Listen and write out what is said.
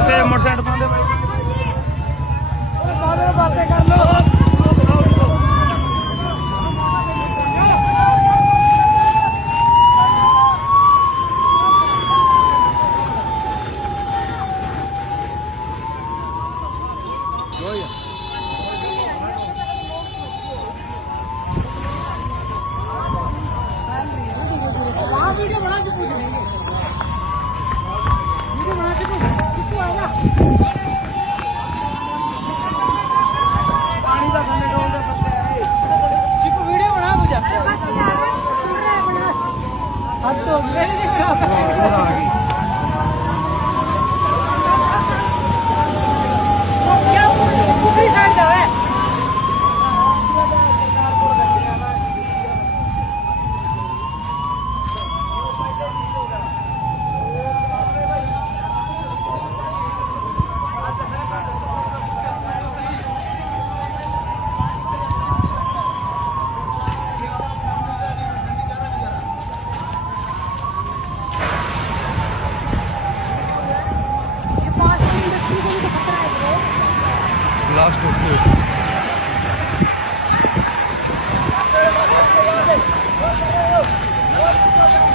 ਪਾਸੇ ਮੋਟਰਸਾਈਕਲ ਪਾਉਂਦੇ ਬਾਈ ਬਾतें कर लो वीडियो बना के पूछ लेंगे वीडियो बना के पूछ किसको आएगा पानी का खाने का ऑर्डर करते हैं चिकू वीडियो बना मुझे बस यार बना अब तो मेरे लिए बना क्या दूसरी साइड जाओ है लास्ट होते Let's go.